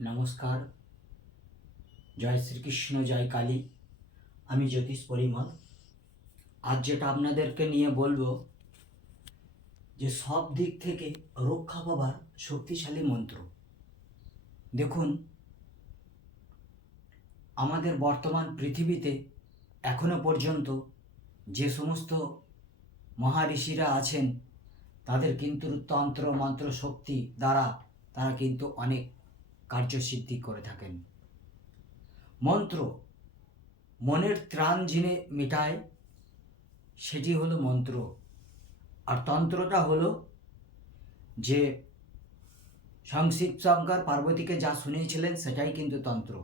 নমস্কার। জয় শ্রীকৃষ্ণ, জয় কালী। আমি জ্যোতিষ পরিমল। আজ যেটা আপনাদেরকে নিয়ে বলব, যে সব দিক থেকে রক্ষা পাবার শক্তিশালী মন্ত্র। দেখুন, আমাদের বর্তমান পৃথিবীতে এখনও পর্যন্ত যে সমস্ত মহারিষিরা আছেন, তাদের কিন্তু তন্ত্র মন্ত্র, শক্তি দ্বারা তারা কিন্তু অনেক কার্যসিদ্ধি করে থাকেন। মন্ত্র মনের ত্রাণ যিনি মেটায়, সেটি হলো মন্ত্র। আর তন্ত্রটা হলো যে সংসিত শঙ্কর পার্বতীকে যা শুনিয়েছিলেন, সেটাই কিন্তু তন্ত্র।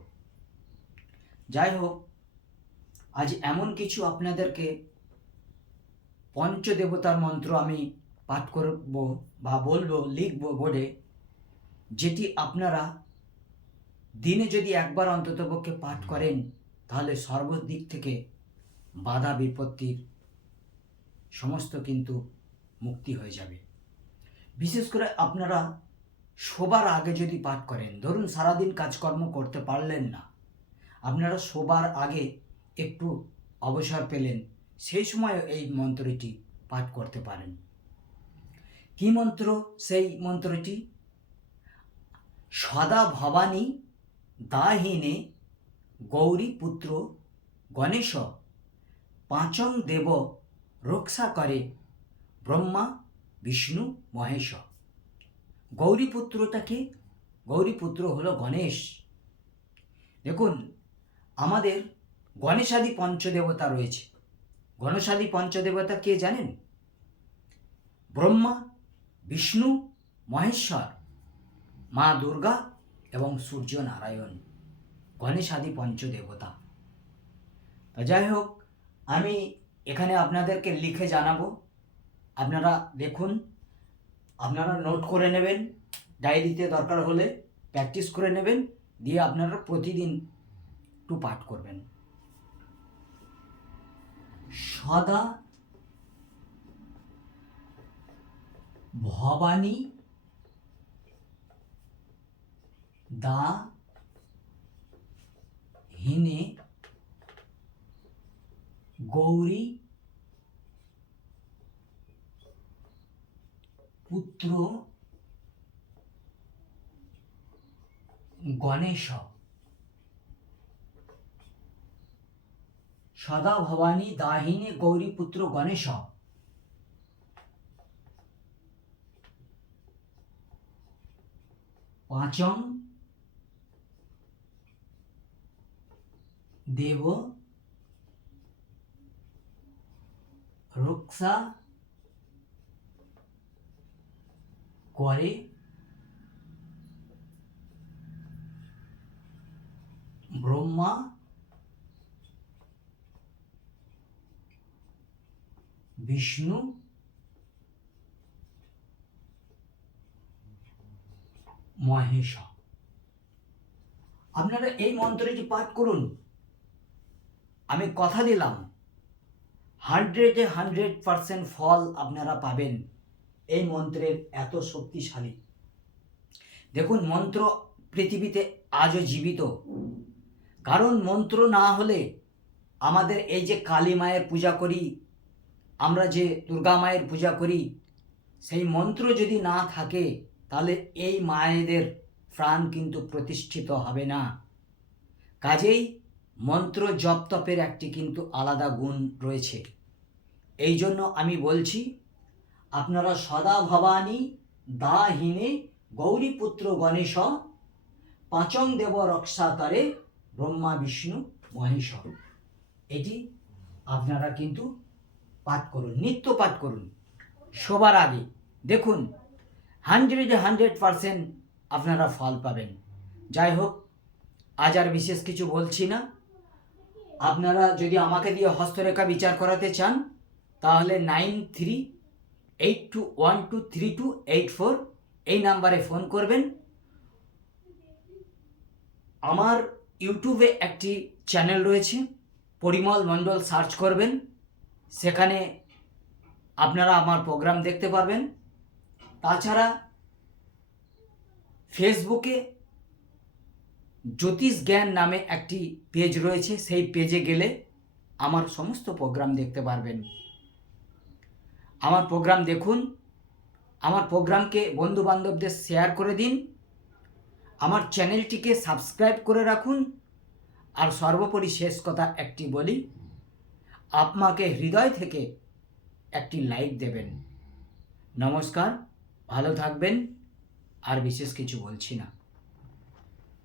যাই হোক, আজ এমন কিছু আপনাদেরকে পঞ্চদেবতার মন্ত্র আমি পাঠ করব বা বলব, লিখব বোর্ডে, যেটি আপনারা দিনে যদি একবার অন্ততপক্ষে পাঠ করেন, তাহলে সর্বদিক থেকে বাধা বিপত্তির সমস্ত কিন্তু মুক্তি হয়ে যাবে। বিশেষ করে আপনারা শোবার আগে যদি পাঠ করেন, ধরুন সারাদিন কাজকর্ম করতে পারলেন না, আপনারা শোবার আগে একটু অবসর পেলেন, সেই সময় এই মন্ত্রটি পাঠ করতে পারেন। কি মন্ত্র সেই মন্ত্রটি? সদা ভবানী দাহিনে গৌরী পুত্র গণেশ পাঁচং দেব রক্ষা করে ব্রহ্মা, বিষ্ণু, মহেশ। গৌরীপুত্রটাকে গৌরীপুত্র হলো গণেশ। দেখুন, আমাদের গণেশাদি পঞ্চদেবতা রয়েছে। গণেশাদি পঞ্চদেবতা কে জানেন? ব্রহ্মা, বিষ্ণু, মহেশ্বর। মা দুর্গা এবং সূর্য নারায়ণ গণেশ আদি পঞ্চদেবতা। তো যাই হোক, আমি এখানে আপনাদেরকে লিখে জানাব। আপনারা দেখুন, আপনারা নোট করে নেবেন, ডায়েরিতে দরকার হলে প্র্যাকটিস করে নেবেন, দিয়ে আপনারা প্রতিদিন একটু পাঠ করবেন। সদা ভবানী দা হিনে গৌরী পুত্র গণেশ। সদা ভবানী দাহিনী গৌরী পুত্র গণেশ। পাঁচম দেব রক্ষা করে ব্রহ্মা বিষ্ণু মহেশ। আপনারা এই মন্ত্রটি পাঠ করুন। আমি কথা দিলাম। হান্ড্রেডে হান্ড্রেড পারসেন্ট ফল আপনারা পাবেন। এই মন্ত্রের এত শক্তিশালী। দেখুন, মন্ত্র পৃথিবীতে আজও জীবিত। কারণ মন্ত্র না হলে আমাদের এই যে কালী মায়ের পূজা করি, আমরা যে দুর্গা মায়ের পূজা করি, সেই মন্ত্র যদি না থাকে, তাহলে এই মায়েদের প্রাণ কিন্তু প্রতিষ্ঠিত হবে না। কাজেই মন্ত্র জপ তপের একটি কিন্তু আলাদা গুণ রয়েছে। এই জন্য আমি বলছি, আপনারা সদা ভবানী দাহিনে গৌরীপুত্র গণেশ পাঁচং দেব রক্ষা করে ব্রহ্মা বিষ্ণু মহেশ এটি আপনারা কিন্তু পাঠ করুন, নিত্য পাঠ করুন। সবার আগে দেখুন, হান্ড্রেডে হান্ড্রেড পারসেন্ট আপনারা ফল পাবেন। যাই হোক, আজ আর বিশেষ কিছু বলছি না। আপনারা যদি আমাকে দিয়ে হস্তরেখা বিচার করাতে চান, তাহলে nine three eight two one two three two eight four এই নাম্বারে ফোন করবেন। আমার ইউটিউবে একটি চ্যানেল রয়েছে, পরিমল মণ্ডল সার্চ করবেন। সেখানে আপনারা আমার প্রোগ্রাম দেখতে পারবেন। তাছাড়া ফেসবুকে জ্যোতিষ জ্ঞান নামে একটি পেজ রয়েছে, সেই পেজে গেলে আমার সমস্ত প্রোগ্রাম দেখতে পারবেন। আমার প্রোগ্রাম দেখুন, আমার প্রোগ্রামকে বন্ধু বান্ধবদের শেয়ার করে দিন, আমার চ্যানেলটিকে সাবস্ক্রাইব করে রাখুন, আর সর্বোপরি শেষ কথা একটি বলি, আপনাকে হৃদয় থেকে একটি লাইক দেবেন। নমস্কার, ভালো থাকবেন, আর বিশেষ কিছু বলছি না।